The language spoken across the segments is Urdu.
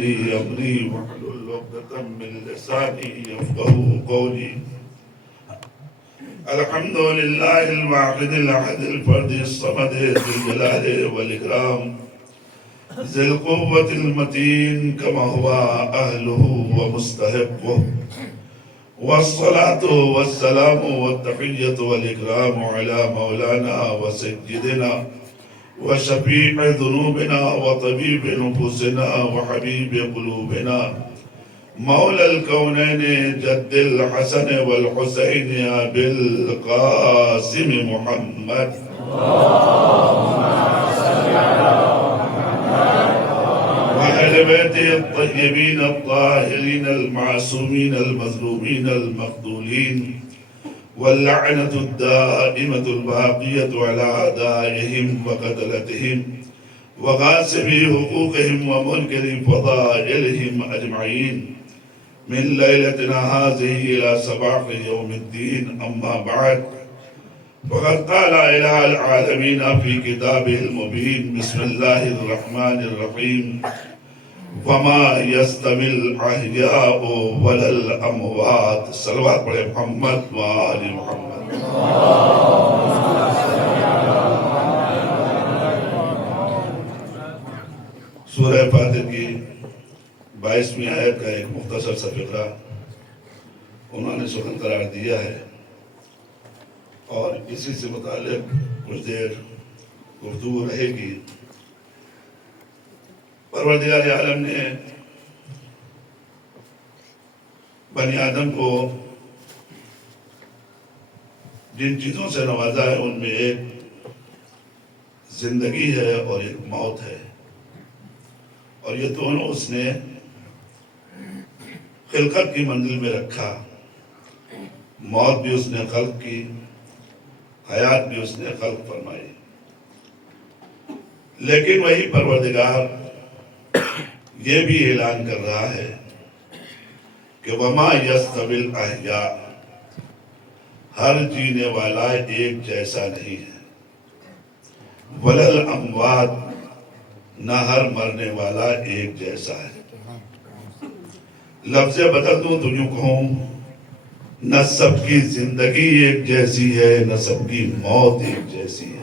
لي أمري واحلل عقدة من لساني يفقهوا قولي. الحمد لله الواحد الأحد الفرد الصمد ذي الجلال والإكرام ذي القوة المتين كما هو أهله ومستحقه. والصلاة والسلام والتحية والإكرام على مولانا وسيدنا وشفيع ذنوبنا وطبيب نفوسنا وحبيب قلوبنا مولى الكونين جد الحسن والحسين أبي القاسم محمد. وأهل بيته الطيبين الطاهرين المعصومين المظلومين المقتولين واللعنة الدائمة الباقية على أعدائهم وقتلتهم وغاصبي حقوقهم ومنكر فضائلهم أجمعين من ليلتنا هذه إلى صباح يوم الدين. أما بعد، فقد قال إله العالمين في كتابه المبين: بسم الله الرحمن الرحيم. وما يستوي الأحياء ولا الأموات. صلوات پڑھے محمد وآل محمد. سورہ فاتر کی 22ویں آیت کا ایک مختصر سا فقرہ انہوں نے سخن قرار دیا ہے اور اسی سے متعلق کچھ دیر گفتگو رہے گی. پروردگار عالم نے بنی آدم کو جن چیزوں سے نوازا ہے ان میں ایک زندگی ہے اور ایک موت ہے، اور یہ دونوں اس نے خلقت کی منزل میں رکھا. موت بھی اس نے خلق کی، حیات بھی اس نے خلق فرمائی. لیکن وہی پروردگار یہ بھی اعلان کر رہا ہے کہ وما یستوی الاحیاء، ہر جینے والا ایک جیسا نہیں ہے، ولا الاموات، نہ ہر مرنے والا ایک جیسا ہے. لفظ بدل دوں تو یوں کہوں، نہ سب کی زندگی ایک جیسی ہے، نہ سب کی موت ایک جیسی ہے.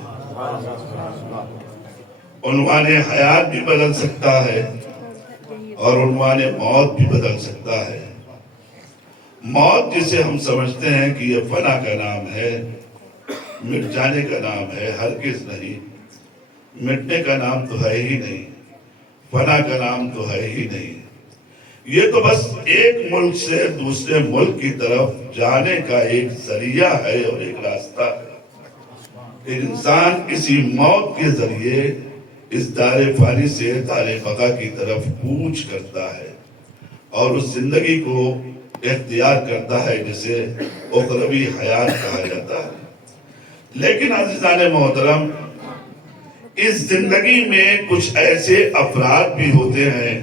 عنوان حیات بھی بدل سکتا ہے اور عنوان موت بھی بدل سکتا ہے. موت جسے ہم سمجھتے ہیں کہ یہ فنا کا نام ہے، مٹ جانے کا نام ہے، ہرگز نہیں. مٹنے کا نام تو ہے ہی نہیں، فنا کا نام تو ہے ہی نہیں. یہ تو بس ایک ملک سے دوسرے ملک کی طرف جانے کا ایک ذریعہ ہے اور ایک راستہ ہے. انسان کسی موت کے ذریعے اس دار فانی سے دار بقا کی طرف کوچ کرتا ہے اور اس زندگی کو اختیار کرتا ہے جسے اخروی حیات کہا جاتا ہے. لیکن عزیزان محترم، اس زندگی میں کچھ ایسے افراد بھی ہوتے ہیں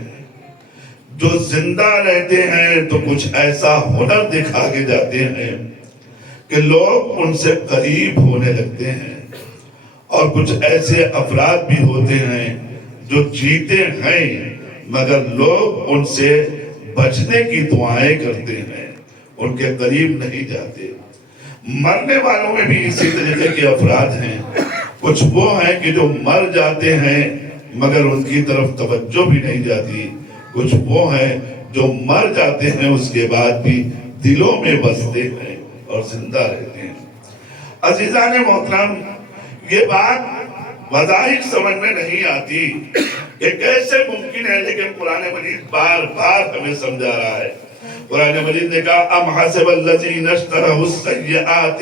جو زندہ رہتے ہیں تو کچھ ایسا ہنر دکھا کے جاتے ہیں کہ لوگ ان سے قریب ہونے لگتے ہیں، اور کچھ ایسے افراد بھی ہوتے ہیں جو جیتے ہیں مگر لوگ ان سے بچنے کی دعائیں کرتے ہیں، ان کے قریب نہیں جاتے. مرنے والوں میں بھی اسی طریقے کے افراد ہیں. کچھ وہ ہیں کہ جو مر جاتے ہیں مگر ان کی طرف توجہ بھی نہیں جاتی. کچھ وہ ہیں جو مر جاتے ہیں اس کے بعد بھی دلوں میں بستے ہیں اور زندہ رہتے ہیں. عزیزان محترم، یہ بات بظاہر سمجھ میں نہیں آتی کہ کیسے ممکن ہے، لیکن قرآن مجید بار بار ہمیں سمجھا رہا ہے. قرآن مجید نے کہا ام حسب الذین اشتروا السیئات،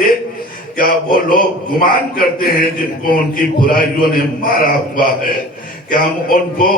کیا وہ لوگ گمان کرتے ہیں جن کو ان کی برائیوں نے مارا ہوا ہے کہ ہم ان کو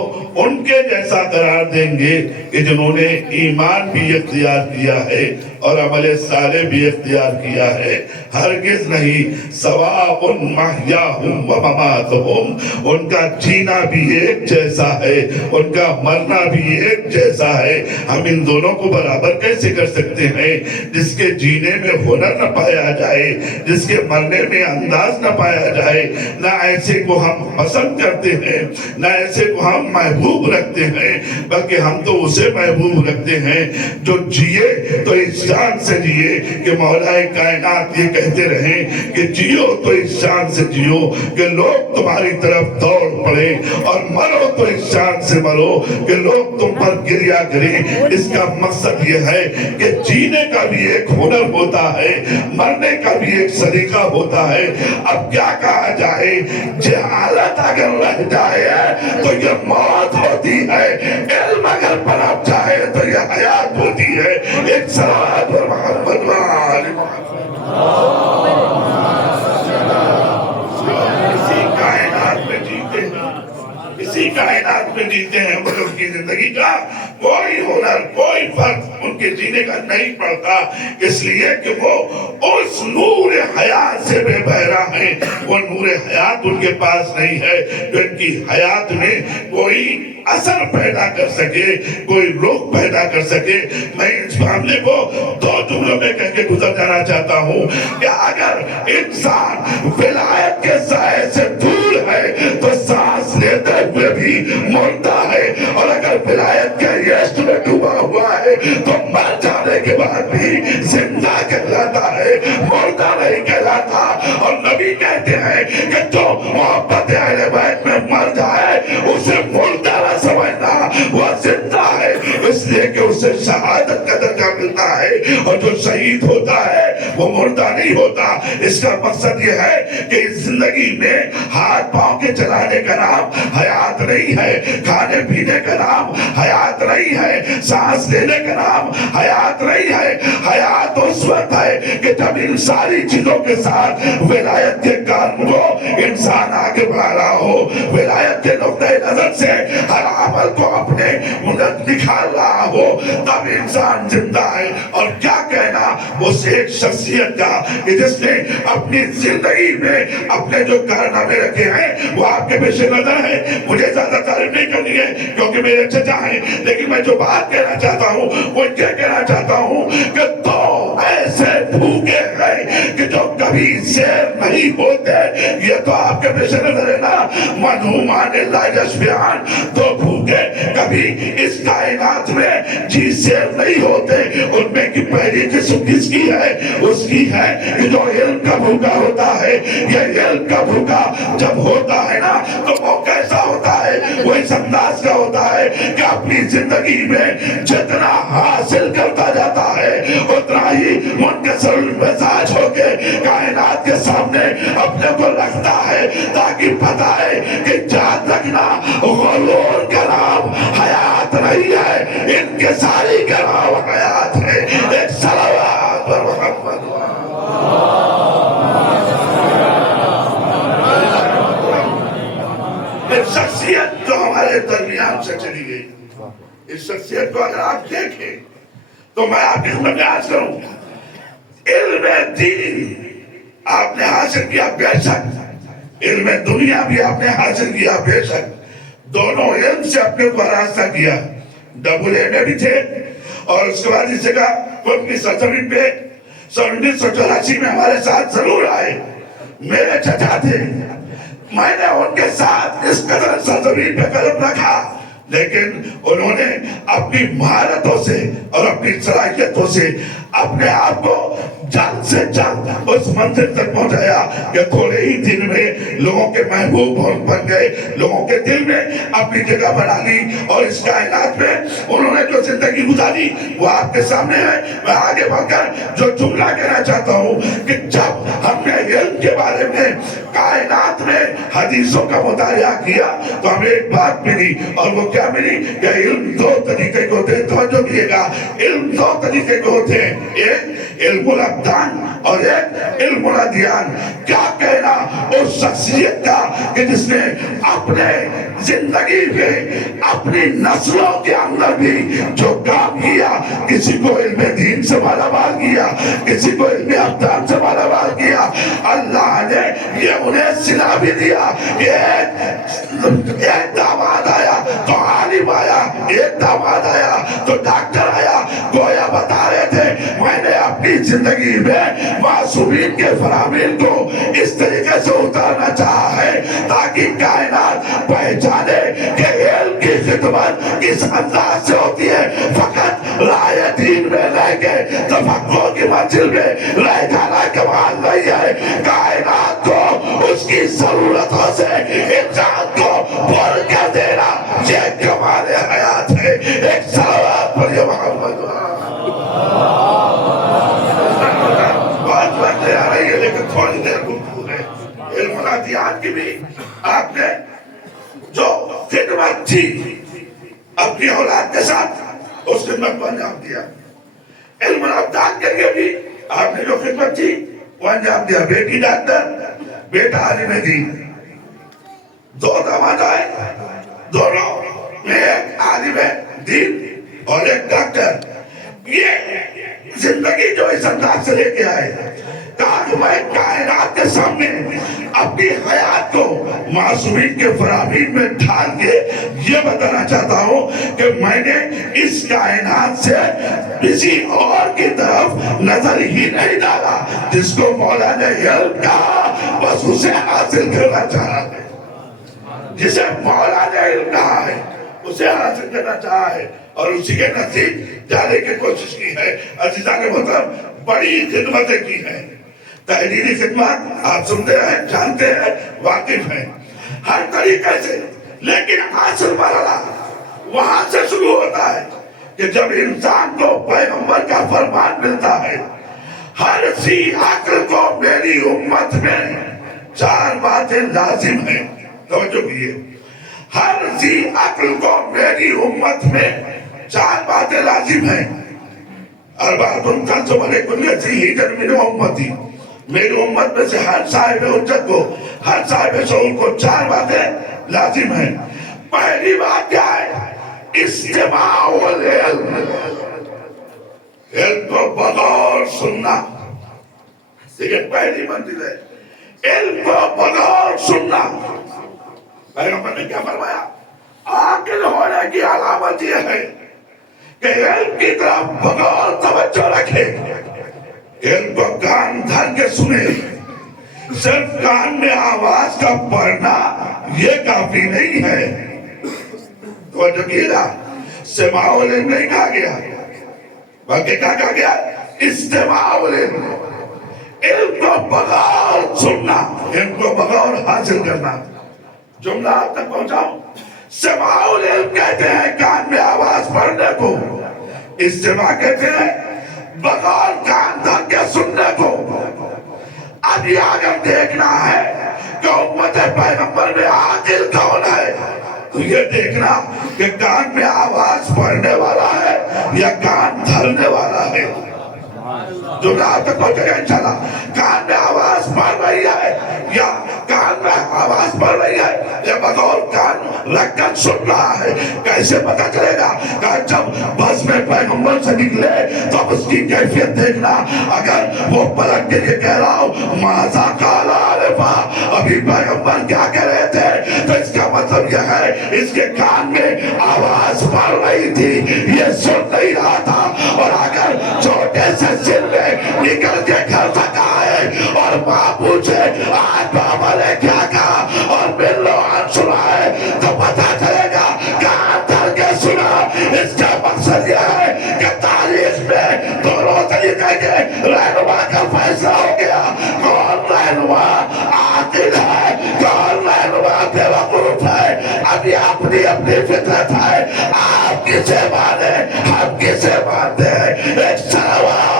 ان کے جیسا قرار دیں گے کہ جنہوں نے ایمان بھی اختیار کیا ہے اور عمل صالح بھی اختیار کیا ہے. ہرگز نہیں. سواء محیاہم و مماتہم، ان کا جینا بھی ایک جیسا ہے، ان کا مرنا بھی ایک جیسا ہے. ہم ان دونوں کو برابر کیسے کر سکتے ہیں؟ جس کے جینے میں ہنر نہ پایا جائے، جس کے مرنے میں انداز نہ پایا جائے، نہ ایسے کو ہم پسند کرتے ہیں، نہ ایسے کو ہم محبوب رکھتے ہیں، بلکہ ہم تو اسے محبوب رکھتے ہیں جو جیے تو اس شان سے جیے کہ مولا کائنات یہ کہتے رہیں کہ جیو تو اس شان سے جیو کہ لوگ تمہاری طرف دوڑ پڑے، اور مرو تو اس شان سے مرو کہ لوگ تم پر گریا کریں. اس کا مقصد یہ ہے کہ جینے کا بھی ایک ہنر ہوتا ہے، مرنے کا بھی ایک سلیقہ ہوتا ہے. اب کیا کہا جائے، جہالت اگر رہ جائے تو یہ موت ہوتی ہے، علم اگر پنپ جائے تو یہ حیات ہوتی ہے. ایک صلوات پر محمد و آل محمد. اسی کائنات میں جیتے ہیں، اسی کائنات میں جیتے ہیں. ان کی زندگی کا کوئی ہنر، کوئی فرق ان کے جینے کا نہیں پڑتا، اس لیے کہ وہ اس نور حیات سے بے بہرا ہیں. وہ نور حیات ان کے پاس نہیں ہے جو ان کی حیات میں کوئی اثر پیدا کر سکے، کوئی روک پیدا کر سکے. میں اس معاملے کو دو جملوں میں کہہ کے گزر جانا چاہتا ہوں کہ اگر انسان ولایت کے سائے سے دور ہے تو سانس لیتے ہوئے بھی مرتا ہے، اور اگر ولایت کے یشت میں ڈوبا ہوا ہے تو مر جانے کے بعد بھی زندہ کہلاتا ہے، مردہ نہیں کہلاتا. اور نبی کہتے ہیں کہ جو محبت اہل بیت میں مر جائے اسے مردہ نہ سمجھنا، وہ زندہ ہے، اس لیے کہ اسے شہادت کا درجہ ملتا ہے. اور جو شہید ہوتا ہے وہ مردہ نہیں ہوتا. اس کا مقصد یہ ہے کہ اس زندگی میں ہاتھ پاؤں کے چلانے کا نام حیات نہیں ہے، کھانے پینے کا نام حیات نہیں ہے، سانس لینے کا نام حیات نہیں ہے. حیات اس وقت ہے کہ جب ان ساری چیزوں کے ساتھ ولایت کے کام کو انسان آگے بڑھا رہا ہو، ولایت کے نقطۂ نظر سے ہر عمل کو اپنے مدد نکھار رہا ہو، تب انسان زندہ ہے. اور کیا کہنا اس ایک شخصیت کا کہ جس نے اپنی زندگی میں اپنے جو کارنامے رکھے ہیں وہ آپ کے پیش نظر ہے. مجھے زیادہ تعریف نہیں کرنی ہے کیونکہ میرے چچا ہیں، لیکن میں جو بات کہنا چاہتا ہوں وہ یہ کہنا چاہتا ہوں کہ تو ایسے بھوکے ہیں کہ جو کبھی سیر نہیں ہوتے. یہ تو آپ کے پیش نظر ہے نا، منہومان لا یشبعان، تو بھوکے کبھی اس کائنات میں جی سیر نہیں ہوتے. ان میں کی پہلی قسم کس کی ہے؟ اس کی ہے کہ جو علم کا بھوکا ہوتا ہے. یہ علم کا بھوکا جب ہوتا ہے نا تو وہ کیسا ہوتا ہے؟ وہ اس انداز کا ہوتا ہے کہ اپنی زندگی میں جتنا حاصل کرتا جاتا ہے اتنا ہی منکسر المزاج ہو کے کائنات کے سامنے اپنے کو رکھتا ہے، تاکہ پتہ ہے کہ یاد رکھنا غرور کا نام حیات نہیں ہے، ان کے ساری کا نام حیات ہے. ایک صلوات پر محمد. ایک شخصیت جو ہمارے درمیان سے چلی گئی، اس شخصیت کو اگر آپ دیکھیں تو میں آپ کی خدمت میں عرض کروں، علم دین آپ نے حاصل کیا بے شک، علم دنیا بھی آپ نے حاصل کیا بے شک. دونوں علم سے اپنے کو آراستہ کیا. ڈبل اے میں بھی تھے اور اس کے بعد اس جگہ وہ اپنی سرزمین پہ 1984 میں ہمارے ساتھ ضرور آئے. میرے چچا تھے، میں نے ان کے ساتھ اس قدر سرزمین پہ قدم رکھا، لیکن انہوں نے اپنی مہارتوں سے اور اپنی صلاحیتوں سے اپنے آپ کو جلد سے جلد اس منزل تک پہنچایا کہ تھوڑے ہی دن میں لوگوں کے محبوب بن گئے، لوگوں کے دل میں اپنی جگہ بنا لی. اور اس کائنات میں انہوں نے جو زندگی گزاری وہ آپ کے سامنے ہے. میں آگے بڑھ کر جو جملہ کہنا چاہتا ہوں کہ جب ہم نے علم کے بارے میں کائنات میں حدیثوں کا مطالعہ کیا تو ہمیں ایک بات ملی، اور وہ کیا ملی کہ علم دو طریقے کو دیتا توجہ کیجیے گا، علم دو طریقے کے ہوتے ہیں، ایک علم الابدان اور ایک علم الادیان. کیا کہنا اس شخصیت کا کہ جس نے اپنے زندگی میں اپنی نسلوں کے اندر بھی جو کام کیا، کسی کو علم دین سے مالا مال کیا، کسی کو علم ابدان سے مالا مال کیا. اللہ نے یہ انہیں صلہ بھی دیا. ایک داماد آیا تو عالم آیا، ایک داماد آیا تو ڈاکٹر آیا. گویا بتا رہے تھے میں نے اپنی زندگی میں معصومین کے فرامین کو اس طریقے سے اتارنا چاہا ہے تاکہ کائنات پہچانے کہ علم کی خدمت کس انداز سے ہوتی ہے. فقط رائے دین میں رہ کے تفقہ کی منزل میں رہ جانا کمال نہیں ہے. کائنات کو اس کی ضرورتوں سے انسان کو پر کر دینا یہ کمال حیات ہے. ایک صلوات پڑھیے محمد. بات باتیں آ رہی ہے لیکن تھوڑی دیر گفتگو ہے. علم الادیان کی بھی آپ نے جو خدمت تھی اپنی اولاد کے ساتھ اس خدمت کو انجام دیا. علم الابدان کے لیے بھی آپ نے جو خدمت تھی وہ انجام دیا. بیٹی ڈاکٹر، بیٹا عالم دین. دو داماد آئے، دونوں میں ایک عالم دین اور ایک ڈاکٹر. یہ زندگی جو اس انداز سے لے کے آئے تاکہ میں کائنات کے سامنے اپنی حیات کو معصومین کے فرامین میں ڈھال کے یہ بتانا چاہتا ہوں کہ میں نے اس کائنات سے کسی اور کی طرف نظر ہی نہیں ڈالا. جس کو مولا نے علم کہا بس اسے حاصل کرنا چاہا ہے. جسے مولا نے علم کہا ہے اسے حاصل کرنا چاہا ہے اور اسی کے نزدیک جانے کی کوشش کی ہے. عزیزان محترم، بڑی خدمتیں کی ہیں. تحریری خدمات آپ سنتے ہیں، جانتے ہیں، واقف ہیں ہر طریقے سے. لیکن اصل مرحلہ وہاں سے شروع ہوتا ہے کہ جب انسان کو پیغمبر کا فرمان ملتا ہے، ہر ذی عقل کو میری امت میں 4 باتیں لازم ہیں. توجہ کیجیے، ہر ذی عقل کو میری امت میں 4 باتیں لازم ہیں. اربعۃ تنصب علیکم ذی حجر من امتی. میری امت میں سے ہر صاحب حجت کو، ہر صاحب شعور کو 4 باتیں لازم ہیں. پہلی بات کیا ہے؟ استماع والعلم. علم کو بغور سننا. لیکن پہلی منزل ہے علم کو بغور سننا. پیغمبر نے کیا فرمایا؟ عاقل ہونے کی علامت یہ ہے کہ علم کی طرف بغور توجہ رکھے. علم کو کان دھر کے سنے. صرف کان میں آواز کا پڑھنا یہ کافی نہیں ہے. توجہ کیے گا، سماع العلم نہیں کہا گیا بلکہ کیا کہا گیا؟ استماع العلم. علم کو بغور سننا، علم کو بغور حاصل کرنا. جملہ آپ تک پہنچاؤں. سماع العلم کہتے ہیں کان میں آواز پڑھنے کو، استماع کہتے ہیں بغور کان دھر کے سننے کو. اب یہ اگر دیکھنا ہے کہ امت پیغمبر میں عاقل کون ہے تو یہ دیکھنا کہ کان میں آواز پڑھنے والا ہے یا کان دھرنے والا ہے. جو رات تک پہنچے گا انشاءاللہ. کان میں آواز پڑھ رہی ہے یا کان میں آواز پڑھ رہی ہے یا بغور کان رکھ کر سن رہا ہے. کیسے پتا چلے گا؟ کہ جب بس میں پیغمبر سے نکلے تو اس کی کیفیت دیکھنا. اگر وہ پلٹ کے یہ کہہ رہا ہو ماذا قال عارفہ، ابھی پیغمبر کیا کہہ رہے تھے، تو اس کا مطلب یہ ہے اس کے کان میں آواز پڑھ رہی تھی، یہ سن نہیں رہا تھا. اور اگر چھوٹے سے سن میں نکل کے گھر تک آئے اور ماں پوچھے آج بابا نے کیا کہا اور ملو آج سنا ہے تو پتا چلے گا کہاں دھر کے سنا. اس کا مقصد یہ ہے کہ تاریخ میں دونوں طریقے کے رہنما کا فیصلہ ہو گیا. کون رہنما عاقل ہے، کون رہنما بے وقوف ہے. اب یہ اپنی اپنی فطرت ہے. آپ کسے مانے، ہم کسے مانتے ہیں. ایک صلوات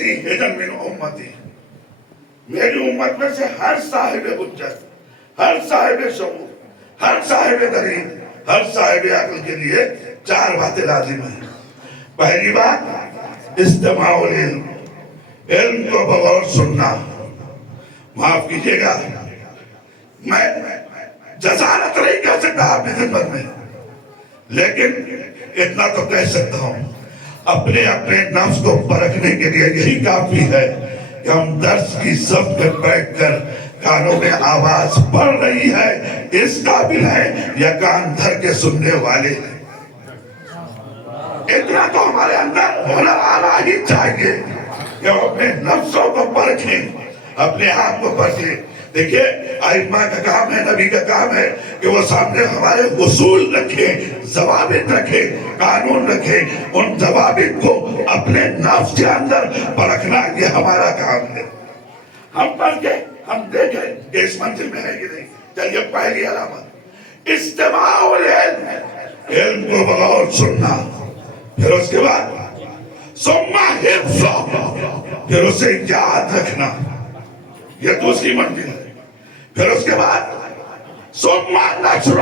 ذی ہجن من امتی، میری امت میں سے ہر صاحب حجت، ہر صاحب شعور، ہر صاحب دلیل، ہر صاحب عقل کے لیے 4 باتیں لازم ہیں۔ پہلی بات استماع العلم، علم کو بغور سننا۔ معاف کیجیے گا، میں جزالت نہیں کہہ سکتا آپ کی خدمت میں، لیکن اتنا تو کہہ سکتا ہوں، اپنے نفس کو پرکھنے کے لیے یہی کافی ہے کہ ہم درس کی صف میں بیٹھ کر کانوں میں آواز پڑ رہی ہے اس قابل ہے یا کان دھر کے سننے والے ہیں۔ اتنا تو ہمارے اندر ہنر آنا ہی چاہیے کہ ہم اپنے نفسوں کو پرکھیں، اپنے آپ کو پرکھیں۔ دیکھیے ائمہ کا کام ہے، نبی کا کام ہے کہ وہ سامنے ہمارے اصول رکھیں، ضوابط رکھیں، قانون رکھیں، ان ضوابط کو اپنے نفس کے اندر پرکھنا یہ ہمارا کام ہے۔ ہم پرکھیں، ہم دیکھیں کہ اس منزل میں ہے کہ نہیں۔ چلیے پہلی علامت استماع العلم، علم کو بغور سننا۔ پھر اس کے بعد ثم حفظ، پھر اسے یاد رکھنا، یہ دوسری منزل ہے۔ پھر اس کے بعد ثم نشر،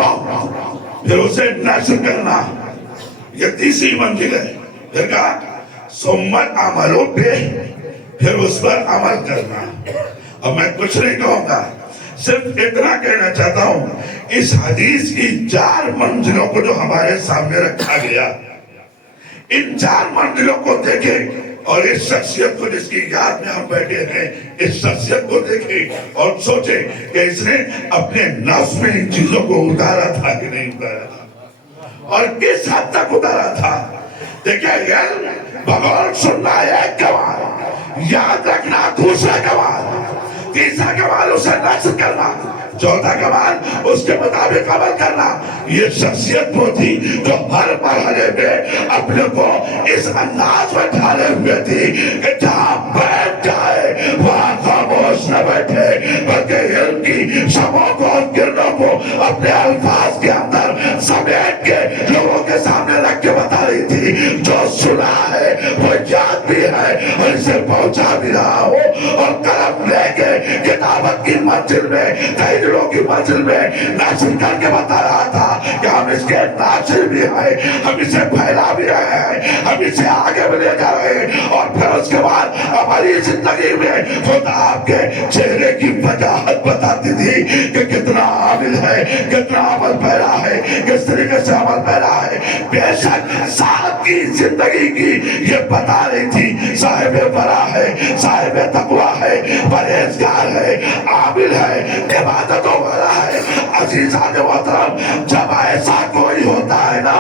پھر اسے نشر کرنا، یہ تیسری منزل ہے۔ پھر کہا ثم العمل بہ، پھر اس پر عمل کرنا۔ اب میں کچھ نہیں کہوں گا، صرف اتنا کہنا چاہتا ہوں، اس حدیث کی 4 منزلوں کو جو ہمارے سامنے رکھا گیا، ان 4 منزلوں کو دیکھیں اور اس شخصیت کو جس کی یاد میں ہم بیٹھے ہیں، اس شخصیت کو دیکھیں اور سوچیں کہ اس نے اپنے نفس میں ان چیزوں کو اتارا تھا کہ نہیں اتارا تھا، اور کس حد تک اتارا تھا۔ دیکھیں علم بغور سننا ایک کمال، یاد رکھنا دوسرا کمال، تیسرا کمال اسے نشر کرنا، چوتھا کمال اس کے مطابق عمل کرنا۔ یہ شخصیت وہ تھی جو ہر مرحلے میں اپنے کو اس انداز میں ڈھالے ہوئے تھی کہ جہاں بیٹھ جائے وہاں خاموش نہ بیٹھے، بلکہ علم کی شمعوں کو اور کرنوں کو اپنے الفاظ کے اندر سمیٹ کے لوگوں کے سامنے رکھ کے بتا رہی تھی جو سنا ہے وہ یاد بھی ہے اور اسے پہنچا بھی رہا ہو، اور قلم لے کے کتابت کی منزل میں تحریروں کی منزل میں ناشر کر کے بتا رہا تھا کہ ہم اس کے ناشر بھی ہیں، ہم اسے پھیلا بھی رہے ہیں، ہم اسے آگے بھی لے جا رہے ہیں۔ اور پھر اس کے بعد ہماری زندگی میں خود آپ کے چہرے کی وجاہت بتاتی تھی کہ کتنا عامل ہے، کتنا عمل پیرا ہے، کس طریقے سے عمل پیرا ہے۔ بے شک ساتھ کی زندگی کی یہ بتا رہی تھی صاحب برا ہے، صاحب تقویٰ ہے، پرہیزگار ہے، عامل ہے، عبادتوں والا ہے۔ عزیزان محترم، جب ایسا کوئی ہوتا ہے نا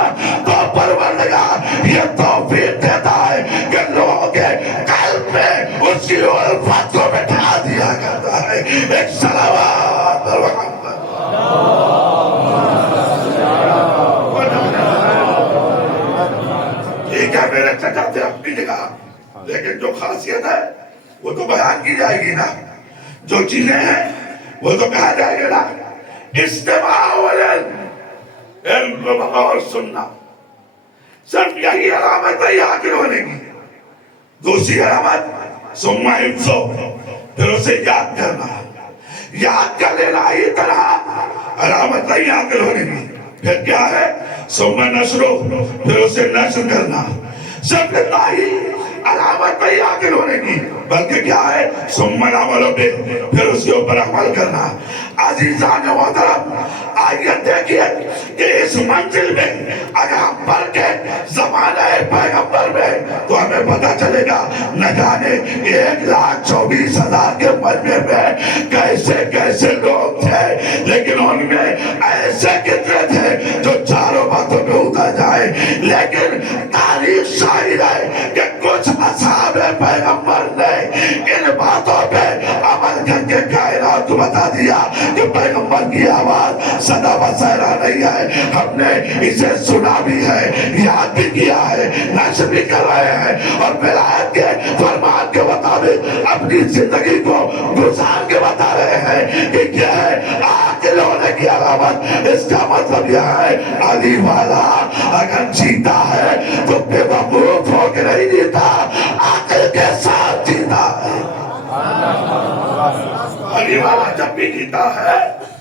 تو پروردگار یہ توفیق دیتا ہے کہ لوگوں کے قلب میں اس کی الفت کو بٹھا دیا کرتا ہے۔ ایک صلوات پر محمد۔ ٹھیک ہے میرے چچا تھے اپنی جگہ، لیکن جو خاصیت ہے وہ تو بیان کی جائے گی نا، جو چیزیں ہیں وہ تو کہا جائے گا نا۔ استماع العلم، علم کو بغور سننا، صرف یہی علامت ہے عاقل ہونے کی۔ دوسری علامت ثم حفظ، پھر اسے یاد کرنا، یاد کر لینا ہی طرح علامت نہیں عاقل ہونے کی۔ پھر کیا ہے ثم نشر، پھر اسے نشر کرنا، صرف اتنا ہی علامت نہیں عاقل ہونے کی، بلکہ کیا ہے ثم العمل بہ، پھر اس کے اوپر عمل کرنا۔ عزیزان محترم، آئیے دیکھیے کہ اس منزل میں اگر ہم پڑھ کے زمانہ پیغمبر میں تو ہمیں پتہ چلے گا نہ جانے 1,24,000 کے مجمع میں کیسے کیسے لوگ تھے، لیکن ان میں ایسے کتنے تھے جو 4 باتوں پہ اتر جائے۔ لیکن تاریخ شاہد ہے کہ کچھ اصحاب پیغمبر نے ان باتوں پہ عمل کر کے کائنات کو بتا دیا دیا کہ پیغمبر کی آواز سدا بسیرا نہیں ہے، ہم نے اسے سنا بھی ہے، یاد بھی کیا ہے، نشر بھی کر رہے ہیں، اور ولایت کے فرمان کے مطابق اپنی زندگی کو گزار کے بتا رہے ہیں کہ کیا ہے عاقل ہونے کی علامت۔ اس کا مطلب یہ ہے علی والا اگر جیتا ہے تو بے وقوف ہو کے نہیں جیتا، عقل کے ساتھ جیتا ہے۔ علی والا جب بھی جیتا ہے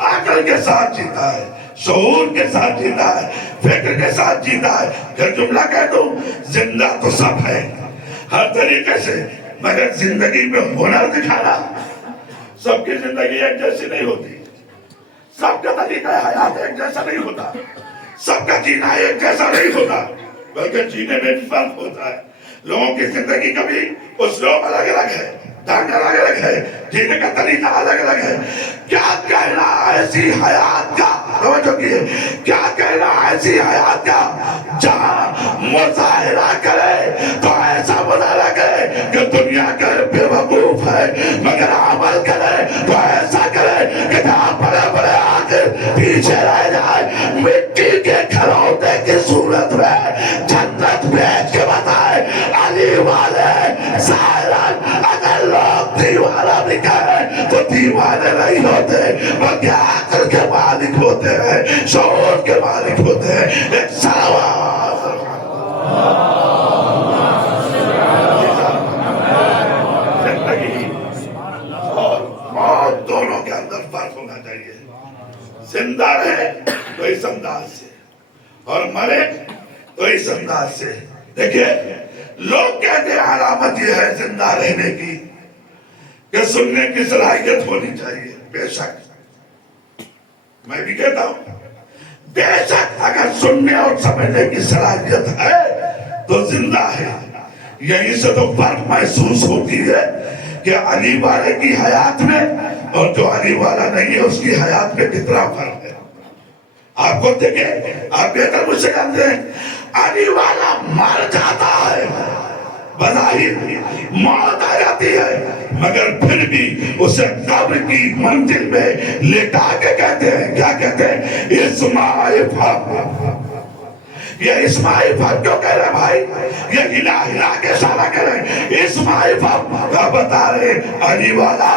عقل کے ساتھ جیتا ہے، شعور کے ساتھ جیتا ہے، فکر کے ساتھ جیتا ہے۔ پھر جملہ کہہ دوں، زندہ تو سب ہے ہر طریقے سے، مگر زندگی میں ہنر دکھانا۔ سب کی زندگی ایک جیسی نہیں ہوتی، سب کا طریقہ حیات ایک جیسا نہیں ہوتا، سب کا جینا ایک جیسا نہیں ہوتا، بلکہ جینے میں بھی فرق ہوتا ہے۔ لوگوں کی زندگی کا بھی اسلوب الگ الگ ہے، ڈھنگ الگ الگ ہے، جینے کا طریقہ الگ الگ ہے۔ کیا کہنا ایسی حیات کا، توجہ کیے، کیا کہنا ایسی حیات کا جہاں مظاہرہ کرے تو ایسا مظاہرہ کرے کہ دنیا کے بے وقوف ہے، مگر عمل کرے تو ایسا کرے کہ جہاں بڑے بڑے آگے پیچھے رہ جائے، مٹی کے کھلونے کی صورت میں جنت بیچ کے بتائے علی والے سائران۔ اگر لوگ دیوانہ بھی کہیں تو دیوانے نہیں ہوتے، بلکہ عقل کے مالک ہوتے ہیں، شعور کے مالک ہوتے ہیں۔ ایک سلوات زندگی اور موت دونوں کے اندر فرق ہونا چاہیے۔ زندہ رہے تو اس انداز سے، اور مرے تو اس انداز سے۔ دیکھیں لوگ کہتے ہیں علامت یہ ہے زندہ رہنے کی کہ سننے کی صلاحیت ہونی چاہیے۔ بے شک میں بھی کہتا ہوں، بے شک اگر سننے اور سمجھنے کی صلاحیت ہے تو زندہ ہے۔ یہیں سے تو فرق محسوس ہوتی ہے کہ علی والے کی حیات میں اور جو علی والا نہیں ہے اس کی حیات میں کتنا فرق ہے۔ آپ کو دیکھیں، آپ بہتر مجھ سے جانتے ہیں، علی والا مر جاتا ہے، بظاہر موت آ جاتی ہے، مگر پھر بھی اسے قبر کی منزل میں لٹا کے کہتے ہیں، کیا کہتے ہیں؟ اسماعیل فرق۔ یہ اسماعیل فرق کیوں کہہ رہے بھائی؟ یہ ہلا ہلا کے اشارہ کر رہے ہیں، اسماعیل فرق کا بتا رہے علی والا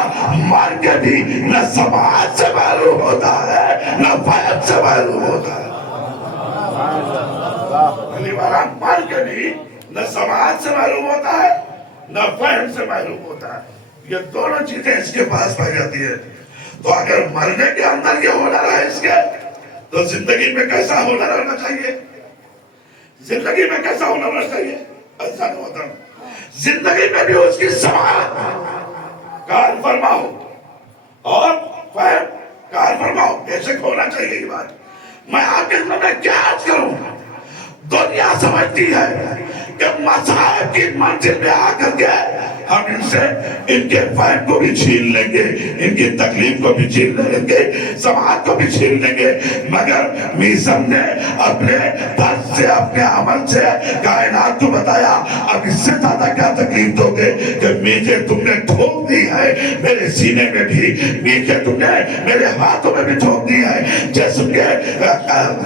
مر کے بھی نہ سماعت سے معلوم ہوتا ہے نہ فہم سے معلوم ہوتا ہے۔ علی والا مر کے بھی نہ سماعت سے معلوم ہوتا ہے نہ فہم سے معلوم ہوتا ہے۔ یہ دونوں چیزیں اس کے پاس پائی جاتی ہے۔ تو اگر مرنے کے اندر یہ ہنر ہے اس کے، تو زندگی میں کیسا ہنر ہونا چاہیے؟ زندگی میں کیسا ہنر ہونا چاہیے؟ عزیزان وطن، زندگی میں بھی اس کی سماعت کار فرما ہو اور فہم کار فرما ہو، ایسے ہونا چاہیے یہ بات۔ میں آپ کے سامنے کیا عرض کروں؟ دنیا سمجھتی ہے کہ مذاہب کی منزل میں آ کر کے ہم ان سے ان کے فہم کو بھی چھین لیں گے، ان کی تکلیف کو بھی چھین لیں گے، سماعت کو بھی چھین لیں گے، مگر میزم نے اپنے درد سے اپنے عمل سے کائنات کو بتایا اب اس سے زیادہ کیا تکلیف دو گے کہ میجے تم نے ٹھوک دی ہے میرے سینے میں بھی، میجے تم نے میرے ہاتھوں میں بھی ٹھوک دی ہے، جسم کے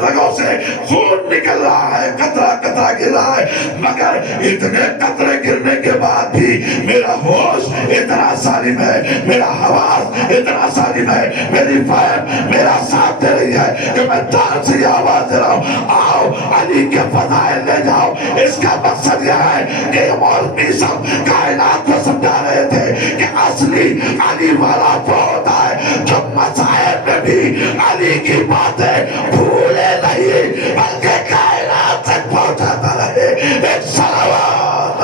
رگوں سے خون نکل رہا ہے، قطرہ قطرہ گر رہا ہے، مگر اتنے قطرے گرنے کے بعد بھی میرا ہوش اتنا سالم ہے، میرا حواس اتنا سالم ہے، میری فہم میرا ساتھ دے رہی ہے کہ میں دار سے یہ آواز دے رہا ہوں، آؤ علی کے فضائل لے جاؤ۔ اس کا مقصد یہ ہے کہ مولوی سب کائنات کو سمجھا رہے تھے کہ اصلی علی والا وہ ہوتا ہے جو مذاہب میں بھی علی کی باتیں بھولے نہیں بلکہ کائنات تک پہنچاتا رہے۔ ایک صلوات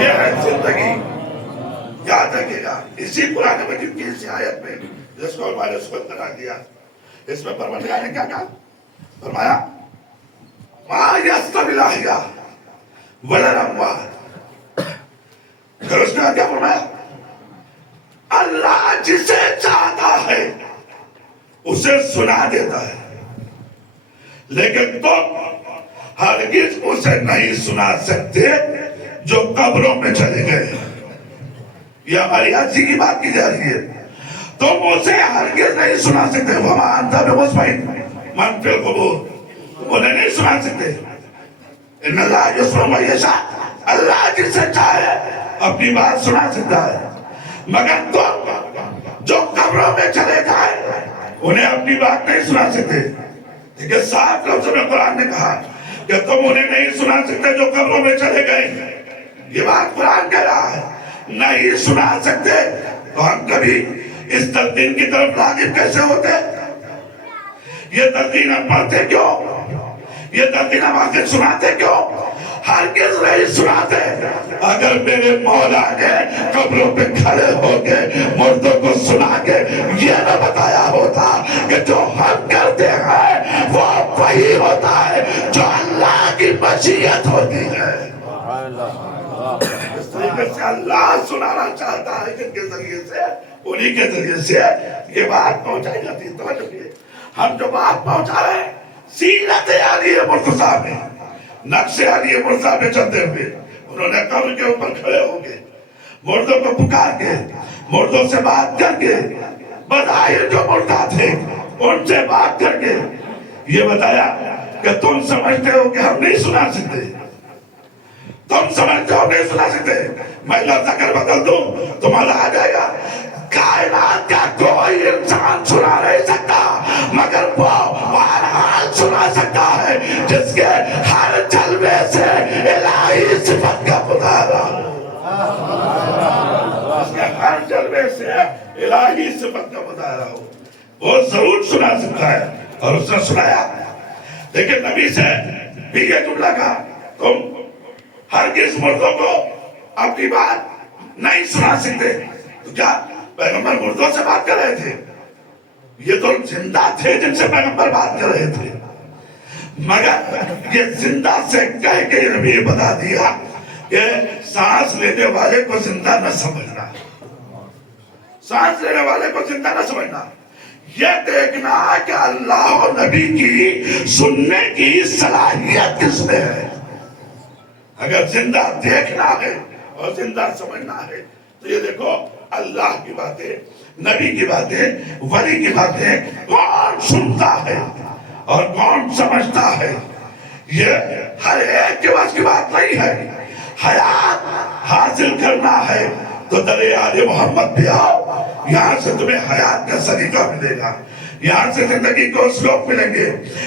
یہ ہے زندگی، یاد رکھے گا۔ اسی قرآن مجید کی اسی آیت میں جس کو ہمارے سبت بنا دیا، اس میں پروردگار نے کیا کہا؟ فرمایا ما یستوی الاحیاء ولا الاموات۔ پھر اس نے کیا فرمایا؟ اللہ جسے چاہتا ہے اسے سنا دیتا ہے، لیکن تم ہرگز اسے نہیں سنا سکتے جو قبروں میں چلے گئے۔ یہ ہماری حجی کی بات کی جا رہی ہے. تم اسے ہرگز نہیں سنا سکتے. وما انت بمسمع من فی القبور. تم انہیں نہیں سنا سکتے. ان اللہ یسمع من یشاء. اللہ جس سے چاہے اپنی بات سنا سکتا ہے. مگر تم جو قبروں میں چلے جائے انہیں اپنی بات نہیں سنا سکتے. دیکھیں صاف لفظوں میں قرآن نے کہا کہ تم انہیں نہیں سنا سکتے جو قبروں میں چلے گئے. یہ بات قرآن کہہ رہا ہے. نہیں سنا سکتے تو ہم کبھی اس تلقین کی طرف راغب کیسے ہوتے؟ یہ تلقین ہم پڑھتے کیوں؟ یہ تلقین ہم آگے سناتے کیوں؟ ہرگز نہیں سناتے. اگر میرے مولا نے قبروں پہ کھڑے ہو کے مردوں کو سنا کے یہ نہ بتایا ہوتا کہ جو ہم کرتے ہیں وہ وہی ہوتا ہے جو اللہ کی مشیت ہوتی ہے. اس طریقے سے اللہ سنانا چاہتا ہے جن کے ذریعے سے انہی کے ذریعے سے یہ بات پہنچائی جاتی ہے. توجہ کیجیے ہم جو بات پہنچا رہے ہیں سیرت علی مرتضیٰ میں نقش علی مرتضیٰ میں چلتے ہوئے انہوں نے قبر کے اوپر کھڑے ہو کے مردوں کو پکار کے مردوں سے بات کر کے بظاہر جو مردہ تھے ان سے بات کر کے یہ بتایا کہ تم سمجھتے ہو کہ ہم نہیں سنا سکتے. تم سمجھتے ہو نہیں سنا سکتے. میں لفظ اگر بدل دوں تو مزہ آ جائے گا. کائنات کا کوئی انسان سنا نہیں سکتا مگر وہ بہرحال سنا سکتا ہے جس کے ہر جلوے سے الہی صفت کا مظاہرہ ہو. اس کے ہر جلوے سے الہی صفت کا مظاہرہ ہو وہ ضرور سنا سکتا ہے. اور اس نے سنایا. لیکن نبی سے بھی یہ جملہ کہا تم ہرگز مردوں کو اپنی بات نہیں سنا سکتے. تو کیا پیغمبر مردوں سے بات کر رہے تھے؟ یہ تو زندہ تھے جن سے پیغمبر بات کر رہے تھے. مگر یہ زندہ سے کہہ کے نبی بتا دیا کہ سانس لینے والے کو زندہ نہ سمجھنا. سانس لینے والے کو زندہ نہ سمجھنا. یہ دیکھنا کہ اللہ و نبی کی سننے کی صلاحیت کس میں ہے. اگر زندہ دیکھنا ہے اور زندہ سمجھنا ہے تو یہ دیکھو اللہ کی باتیں نبی کی باتیں ولی کی باتیں کون سنتا ہے اور کون سمجھتا ہے. یہ ہر ایک کے بس کی بات نہیں ہے. حیات حاصل کرنا ہے تو دریا محمد پہ آؤ. یہاں سے تمہیں حیات کا سلیقہ ملے گا. یہاں سے زندگی کو اسلوب ملیں گے.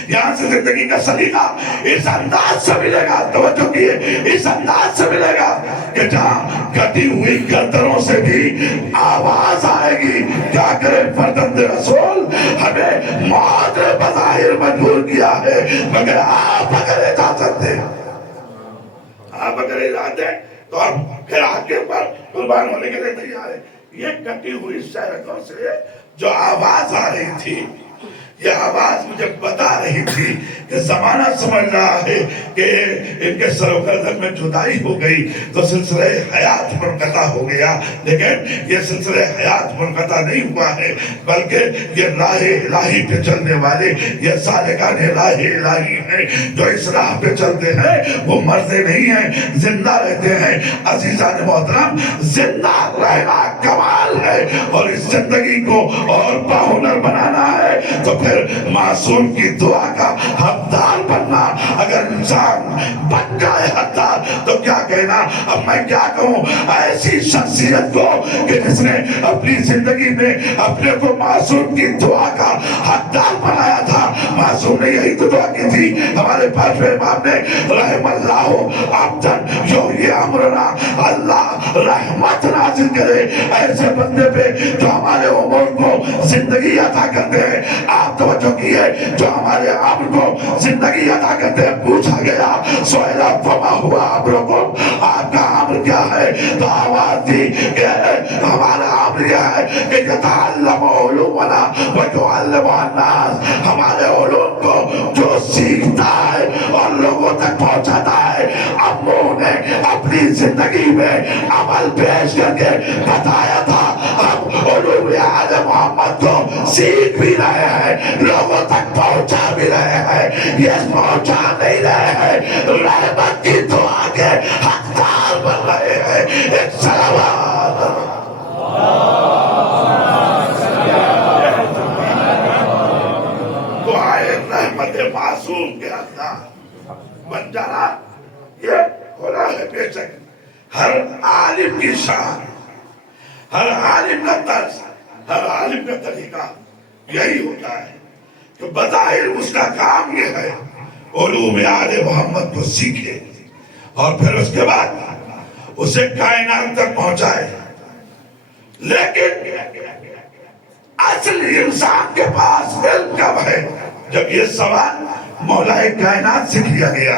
یہاں سے زندگی کا سلیقہ اس انداز سے ملے گا. توجہ کیے اس انداز سے ملے گا کہ جہاں کٹی ہوئی گردنوں سے بھی آواز آئے گی. کیا کرے فرزند رسول ہمیں موت نے بظاہر مجبور کیا ہے مگر آپ اگر اجازت دیں آپ اگر اجازت دیں تو ہم پھر آپ کے اوپر قربان ہونے کے لیے تیار ہیں. یہ کٹی ہوئی سڑکوں سے جو آواز آ رہی تھی یہ آواز مجھے بتا رہی تھی کہ زمانہ سمجھ رہا ہے کہ ان کے سر و گردن میں جدائی ہو گئی تو سلسلہ حیات منقطع ہو گیا. لیکن یہ سلسلہ حیات منقطع نہیں ہوا ہے بلکہ یہ راہ الہی پہ چلنے والے یہ سالکان راہ الہی ہیں جو اس راہ پہ چلتے ہیں وہ مرتے نہیں ہیں زندہ رہتے ہیں. عزیزان محترم زندہ رہنا کمال ہے اور اس زندگی کو اور باہنر بنانا ہے تو پھر معصوم کی دعا کا حقدار بننا. اگر انسان بن جائے حقدار تو کیا کہنا. اب میں کیا کہوں ایسی شخصیت کو کہ جس نے اپنی زندگی میں اپنے کو معصوم کی دعا کا حقدار بنایا تھا. معصوم نے یہی تو دعا کی تھی. ہمارے پانچویں امام نے رحم اللہ عبدن یحیی امرنا اللہ رحمت نازل کرے ایسے بندے پہ جو ہمارے امور کو زندگی عطا کرتے ہیں. آپ توجہ کیے جو ہمارے عمر کو زندگی عطا کرتے ہیں. پوچھا گیا سوئلہ فما ہوا عمرکم آپ کا عمر کیا ہے تو آواز دی کہ ہمارا عمر یہ ہے کہ یتعلم علومنا ویعلم الناس. ہمارے علوم کو جو سیکھتا ہے اور لوگوں تک پہنچاتا ہے. اموں نے اپنی زندگی میں عمل پیش کر کے بتایا تھا. ہم علوم آل محمد کو سیکھ بھی رہے ہیں لوگوں تک پہنچا بھی رہے ہیں. یہ پہنچا نہیں رہے ہیں رحمت کی دعا کے حقدار بن رہے ہیں. ایک سلام دعائے رحمت معصوم کے اندر بن جانا یہ ہونا ہے بے شک ہر عالم کی شان، ہر عالم کا طرز، ہر عالم کا طریقہ یہی ہوتا ہے کہ بظاہر اس کا کام یہ ہے علوم آل محمد کو سیکھے اور پھر اس کے بعد اسے کائنات تک پہنچائے، لیکن اصل انسان کے پاس علم کب ہے؟ جب یہ سوال مولا کائنات سے کیا گیا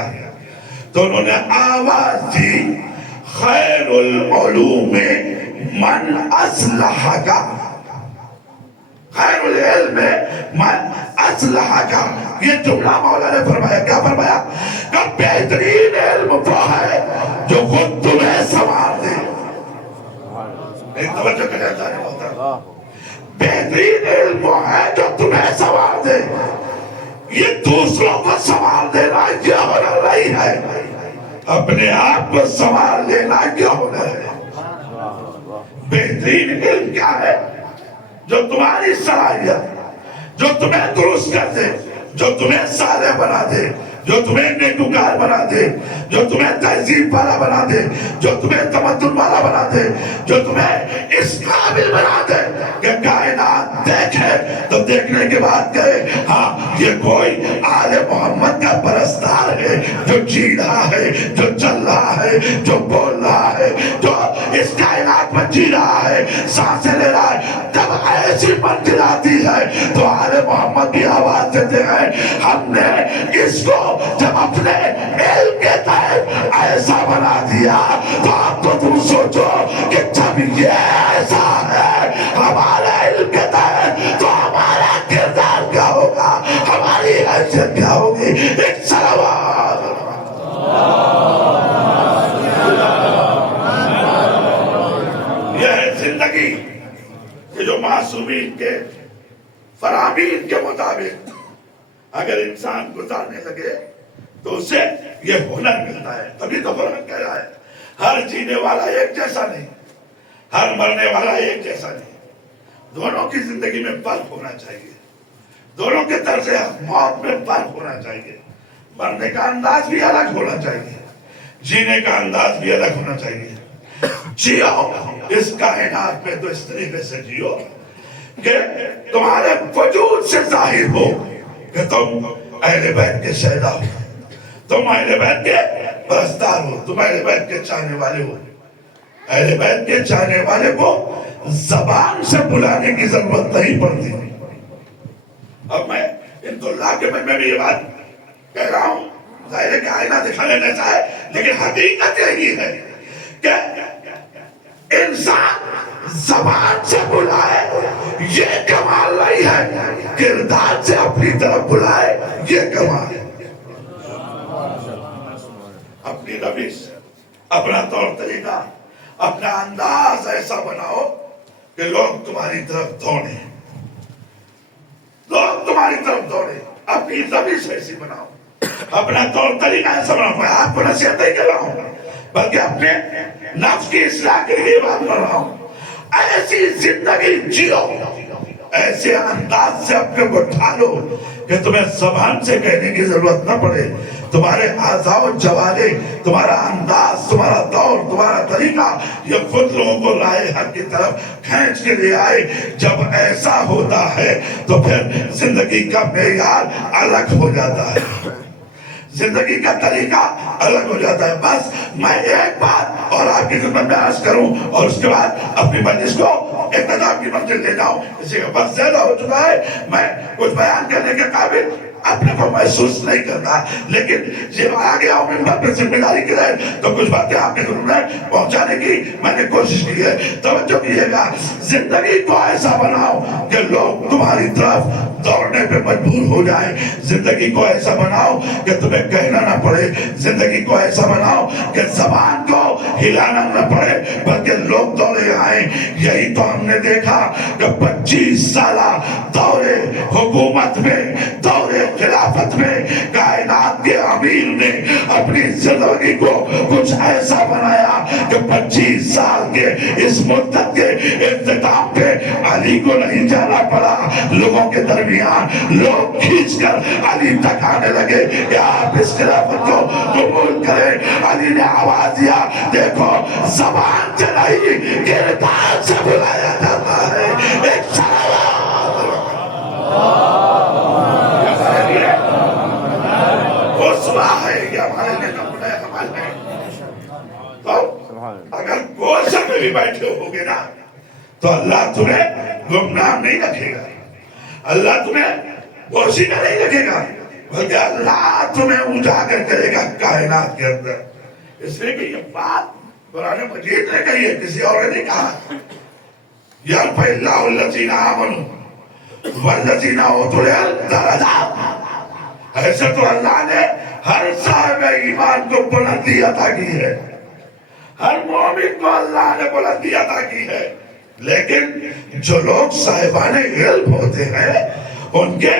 تو انہوں نے آواز دی خیر العلوم من اصلح کا، خیر العلم من اصلح کا، یہ جملہ مولا نے فرمایا، کیا فرمایا؟ کہ بہترین علم وہ ہے جو خود تمہیں سنوار دے۔ ایک توجہ کریں اللہ نے بہتا، بہترین علم وہ ہے جو تمہیں سنوار دے، یہ دوسروں کو سنوار دینا یہ ہنر نہیں ہے، اپنے آپ کو سنوار لینا یہ ہنر ہے۔ بہترین علم کیا ہے؟ جو تمہاری صلاحیت، جو تمہیں درست کر دے، جو تمہیں صالح بنا دے، جو تمہیں نیکوکار بنا دے، جو تمہیں تہذیب والا بنا دے، جو تمہیں تمدن والا بنا دے، جو تمہیں اس قابل بنا دے کہ کائنات دیکھے تو دیکھنے کے بعد کہے ہاں یہ کوئی آل محمد کا پرستار ہے، جو جی رہا ہے، جو چل رہا ہے، جو بول رہا ہے، جو اس کائنات میں جی رہا ہے، سانسیں لے رہا ہے۔ جب ایسی منزل آتی ہے تو آل محمد کی آواز دیتے ہیں ہم نے اس کو جب اپنے علم کے تحت ایسا بنا دیا تو اب تو تم سوچو کہ جب یہ ایسا ہے ہمارا علم کے تحت تو ہمارا کردار کیا ہوگا، ہماری حیثیت کیا ہوگی۔ ایک سلوات یہ ہے زندگی کہ جو معصومین کے فرامین کے مطابق اگر انسان گزارنے لگے تو اسے یہ ہنر ملتا ہے۔ تبھی تو قرآن کہہ رہا ہے ہر جینے والا ایک جیسا نہیں، ہر مرنے والا ایک جیسا نہیں، دونوں کی زندگی میں فرق ہونا چاہیے، دونوں کے طرز موت میں فرق ہونا چاہیے، مرنے کا انداز بھی الگ ہونا چاہیے، جینے کا انداز بھی الگ ہونا چاہیے۔ جیو اس کائنات میں تو اس طریقے سے جیو کہ تمہارے وجود سے ظاہر ہو کہ تم اہل بیت کے شہدا ہو، تم اہل بیت کے پرستار ہو، تم اہل بیت کے چاہنے والے ہو۔ اہل بیت کے چاہنے والے کو زبان سے بلانے کی ضرورت نہیں پڑتی۔ اب میں ان تو اللہ کے میں بھی یہ بات کہہ رہا ہوں، ظاہر ہے کہ آئینہ دکھانے جیسا ہے، لیکن حقیقت یہی ہے کہ انسان زبان سے بلائے یہ کمال نہیں ہے، کردار سے اپنی طرف بلائے یہ کمال ہے۔ اپنی روش، اپنا طور طریقہ، اپنا انداز ایسا بناؤ کہ لوگ تمہاری طرف دوڑیں، لوگ تمہاری طرف دوڑیں۔ اپنی روش ایسی بناؤ، اپنا طور طریقہ ایسا بناؤ۔ میں آپ کو نصیحت نہیں کر رہا ہوں بلکہ اپنے نفس کی اصلاح کے لیے بات کر رہا ہوں۔ ایسی زندگی جیو، ایسے انداز سے اپنے کو ڈھالو کہ تمہیں زبان سے کہنے کی ضرورت نہ پڑے، تمہارے اعضاء و جوارح، تمہارا انداز، تمہارا دور، تمہارا طریقہ یہ خود لوگوں کو راہ حق کی طرف کھینچ کے لے آئے۔ جب ایسا ہوتا ہے تو پھر زندگی کا معیار الگ ہو جاتا ہے، زندگی کا طریقہ الگ ہو جاتا ہے۔ بس میں ایک بات اور آپ کی خدمت میں عرض کروں اور اس کے بعد اپنی مجلس کو اختتام کی منزل لے جاؤں، اسی کا وقت زیادہ ہو چکا ہے، میں کچھ بیان کرنے کے قابل اپنے کو محسوس نہیں کرتا، لیکن جب آ گیا ہوں ممبر پہ ذمہ داری کے رہے تو کچھ باتیں آپ کے گھر میں پہنچانے کی میں نے کوشش کی ہے۔ توجہ کیجیے گا، زندگی کو ایسا بناؤ کہ لوگ تمہاری طرف دوڑنے پہ مجبور ہو جائیں. زندگی کو ایسا بناؤ کہ تمہیں کہنا نہ پڑے. زندگی کو ایسا بناؤ کہ زبان کو ہلانا نہ پڑے بلکہ لوگ دوڑے آئیں. یہی تو ہم نے دیکھا کہ 25 سالہ دورے حکومت میں، دورے خلافت میں کائنات کے امیر نے اپنی زندگی کو کچھ ایسا بنایا کہ 25 سال کے اس مدت کے اختتام پہ علی کو نہیں جانا پڑا. لوگوں کے درمیان لوگ کھینچ کر علی تک آنے لگے کہ آپ اس خلافت کو قبول کریں. علی نے آواز دیا، دیکھو زبان سے نہیں کردار سے بلایا جاتا ہے. ایک اگر گوشت میں بھی بیٹھے ہوگے نا تو اللہ تمہیں گمنام نہیں رکھے گا. اللہ تمہیں بوشیدہ نہیں رکھے گا بلکہ اللہ تمہیں اجاگر کرے گا کائنات کے اندر. اس لیے کہ یہ بات قرآن مجید نے کہی ہے، کسی اور نے نہیں کہا. یرفع اللہ الذین آمنوا والذین اوتوا العلم درجات. ایسے تو اللہ نے ہر صاحب ایمان کو بلندی عطا کی ہے، ہر مومن کو اللہ نے بلندی عطا کی ہے. لیکن جو لوگ صاحبان علم ہوتے ہیں ان کے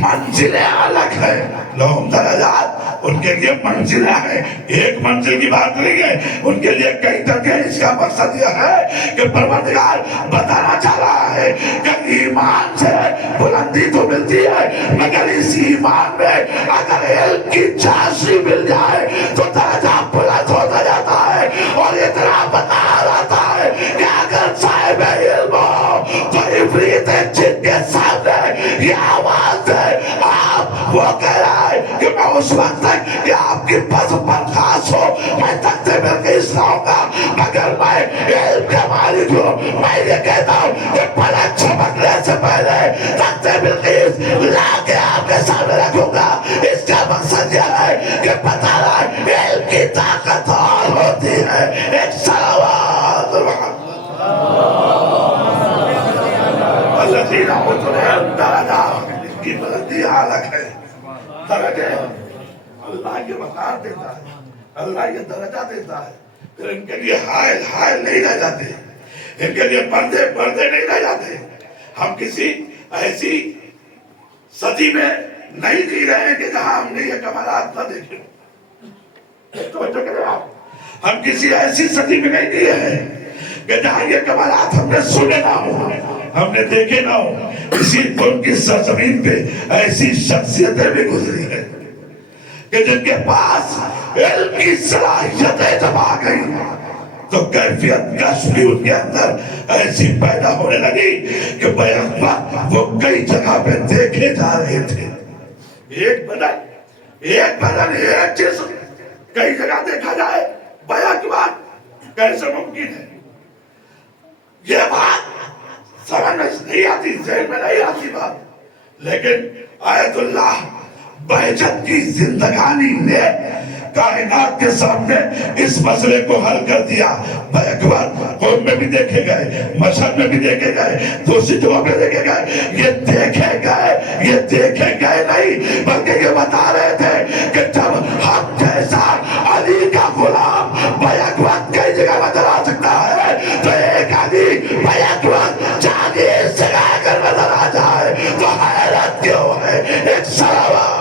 منزلیں الگ ہیں. لہم درجات، ان کے لیے منزلیں ہیں. ایک منزل کی بات نہیں ہے، ان کے لیے کئی درجے. اس کا مقصد یہ ہے کہ پروردگار بتانا چاہ رہا ہے کہ ایمان سے بلندی تو ملتی ہے مگر اس ایمان میں اگر علم کی چاشنی مل جائے تو درجہ بلند ہوتا جاتا ہے. اور اتنا بتا رہا ہے کہ اگر صاحب علم ہو تو عفریت جن کے سامنے یہ آواز ہے، آپ وہ کہہ رہا ہے کہ میں اس وقت تک کہ آپ کی پس برخاست ہو میں تختے بلقیس لاؤں گا مگر میں علم کے مالک ہوں. میں یہ کہتا ہوں کہ پلک چھپکنے سے پہلے تختے بلقیس لا کے آپ کے سامنے رکھوں گا. اس کا مقصد یہ ہے کہ بتا رہا ہے علم کی طاقت اور ہوتی ہے. ایک صلوات الذین اوتوا العلم درجات. اس کی بلندی الگ ہے. درجے اللہ یہ وقار دیتا ہے، اللہ یہ درجہ دیتا ہے. پھر ان کے لیے حائل حائل نہیں رہ جاتے، ان کے لیے پردے پردے نہیں رہ جاتے. ہم کسی ایسی صدی میں نہیں جی رہے ہیں کہ جہاں ہم نے یہ کمالات نہ دیکھے. توجہ کریں آپ، ہم کسی ایسی صدی میں نہیں جی ہیں کہ جہاں یہ کمالات ہم نے سنے نہ ہو، ہم نے دیکھے نہ ہو. اسی ان کی سرزمین پہ ایسی شخصیتیں بھی گزری ہیں کہ جن کے پاس علم کی صلاحیتیں جب آ گئی تو کیفیت کش بھی ان کے اندر ایسی پیدا ہونے لگی کہ بیک وقت وہ کئی جگہ پہ دیکھے جا رہے تھے. ایک بدن ایک جسم کئی جگہ دیکھا جائے بیک وقت کیسے ممکن ہے؟ یہ بات سمجھ میں نہیں آتی، ذہن میں نہیں آتی بات. لیکن آیت اللہ بہجت کی زندگانی نے کائنات کے سامنے اس مسئلے کو حل کر دیا. قوم میں بھی دیکھے گئے، مشہد میں بھی دیکھے گئے، دوسری جگہ پہ دیکھے گئے. یہ دیکھے گئے نہیں بلکہ یہ بتا رہے تھے کہ جب ہم جیسا علی کا غلام بیک وقت کئی جگہ نظر آ سکتا ہے تو ایک علی بیک وقت 40 جگہ اگر نظر آ جائے تو حیرت کیوں ہے؟ ایک صلوات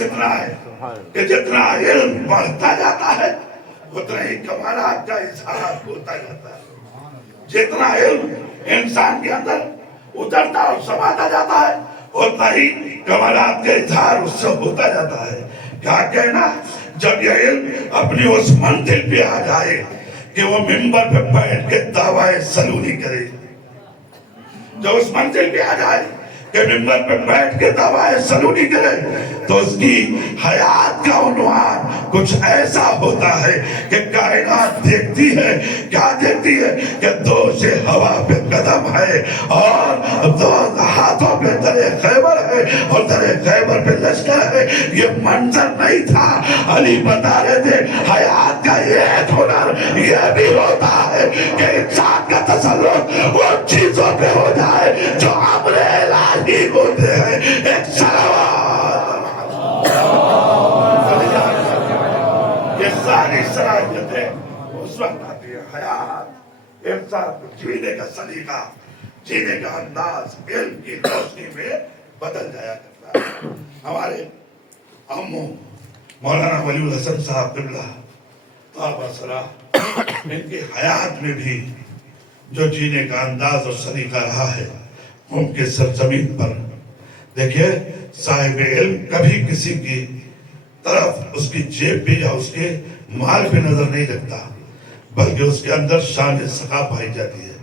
اتنا ہے کہ جتنا علم بڑھتا جاتا ہے اتنا ہی کمالات کا اظہار ہوتا جاتا ہے. جتنا علم انسان کے اندر اترتا اور سماتا جاتا ہے اتنا ہی کمالات کا اظہار اس سے ہوتا جاتا ہے. کیا کہنا، جب یہ علم اپنی اس منزل پہ آ جائے کہ وہ منبر پہ بیٹھ کے دعویٰ سلولی کرے، جب اس منزل پہ آ جائے کہ ممبر پہ بیٹھ کے دعوائے سلولی کرے تو اس کی حیات کا عنوان کچھ ایسا ہوتا ہے کہ کائنات دیکھتی ہے، کیا دیکھتی ہے کہ دوش ہوا پہ قدم ہے اور دو ہاتھوں پہ درے خیبر ہے اور درے خیبر پہ لشکر ہے. یہ منظر نہیں تھا. علی بتا رہے تھے حیات کا ایک ہنر یہ بھی ہوتا ہے کہ انسان کا تسلط ان چیزوں پہ ہو جائے جو امر الہی ہوتے ہیں. ایک صلوات یہ ساری صلاحیتیں اس وقت آتی ہے. حیات انسان کو جینے کا سلیقہ، جینے کا انداز علم کی روشنی میں بدل جایا کرتا ہے. ہمارے امو مولانا ولی الحسن صاحب قبلہ طابہ صلاح، ان کی حیات میں بھی جو جینے کا انداز اور سلیقہ رہا ہے ان کے سرزمین پر. دیکھیے صاحب علم کبھی کسی کی طرف اس کی جیب پہ یا اس کے مال پہ نظر نہیں رکھتا، بلکہ اس کے اندر شان سخا پائی جاتی ہے.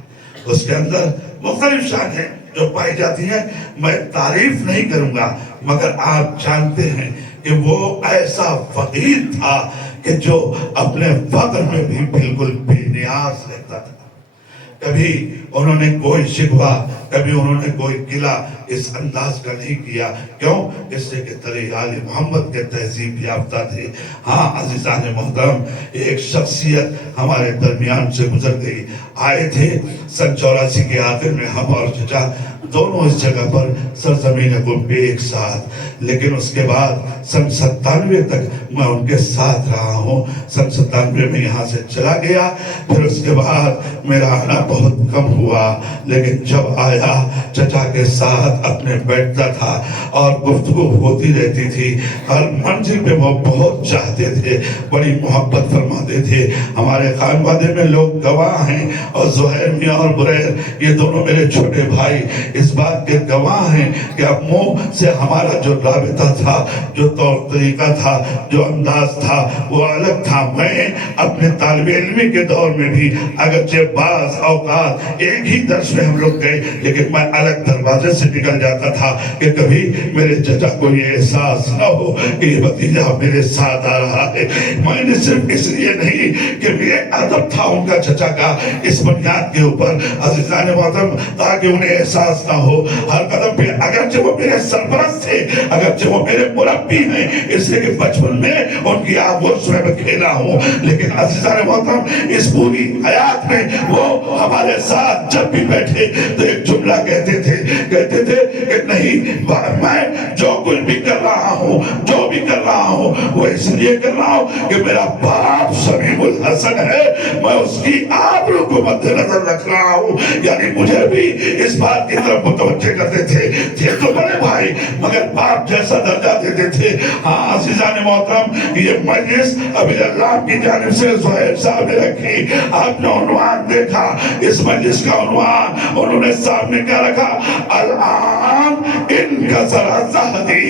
اس کے اندر مختلف شان ہیں جو پائی جاتی ہیں. میں تعریف نہیں کروں گا مگر آپ جانتے ہیں کہ وہ ایسا فقیر تھا کہ جو اپنے فقر میں بھی بالکل بے نیاز رہتا تھا. کبھی انہوں نے کوئی شکوہ، کبھی انہوں نے کوئی گلہ اس انداز کا نہیں کیا. کیوں؟ اس سے کہ تلے آل محمد کے تہذیب یافتہ تھے. ہاں عزیزان محترم، ایک شخصیت ہمارے درمیان سے گزر گئی. آئے تھے سن 84 کے آخر میں ہم اور چچا دونوں اس جگہ پر سرزمین گم پہ ایک ساتھ. لیکن اس کے بعد سن 97 تک میں ان کے ساتھ رہا ہوں. سن 97 میں یہاں سے چلا گیا. پھر اس کے بعد میرا آنا بہت کم ہوا، لیکن جب آیا چچا کے ساتھ اپنے بیٹھتا تھا اور گفتگو ہوتی رہتی تھی. ہر منزل پہ وہ بہت چاہتے تھے، بڑی محبت فرماتے تھے. ہمارے خانوادے میں لوگ گواہ ہیں اور زہیر میاں اور بریر یہ دونوں میرے چھوٹے بھائی اس بات کے گواہ ہیں کہ امو سے ہمارا جو رابطہ تھا، جو طور طریقہ تھا، جو انداز تھا وہ الگ تھا. میں اپنے طالب علمی کے دور میں بھی اگرچہ بعض اوقات ایک ہی درس میں ہم لوگ گئے لیکن میں الگ دروازے سے نکل جاتا تھا کہ کبھی میرے چچا کو یہ احساس نہ ہو کہ یہ بھتیجا میرے ساتھ آ رہا ہے. میں نے صرف اس لیے نہیں کہ یہ ادب تھا ان کا چچا کا اس بنیاد کے اوپر عزیزان محترم تاکہ انہیں احساس نہ ہو ہر قدم پہ. اگرچہ وہ میرے سرپرست تھے، اگرچہ وہ میرے مربی ہیں، اس لیے کہ بچپن میں ان کی آغوش میں کھیلا ہوں، لیکن عزیزان محترم اس پوری حیات میں وہ ہمارے ساتھ جب بھی بیٹھے تو ایک جملہ کہتے تھے کہ نہیں، میں جو کچھ بھی کر رہا ہوں، جو بھی کر رہا ہوں وہ اس لیے کر رہا ہوں کہ میرا باپ شمیم الحسن ہے، میں اس کی آبرو کو مد نظر رکھ رہا ہوں. یعنی مجھے بھی اس بات کی طرف متوجہ کرتے تھے تو بڑے بھائی مگر باپ جیسا درجہ دیتے تھے. ہاں عزیزان محترم، یہ مجلس ابھی اللہ کی جانب سے زہیر صاحب نے رکھی. آپ نے عنوان دیکھا، اس مجلس کا عنوان انہوں نے سامنے کیا رکھا؟ الان ان کا ذرا زہدی.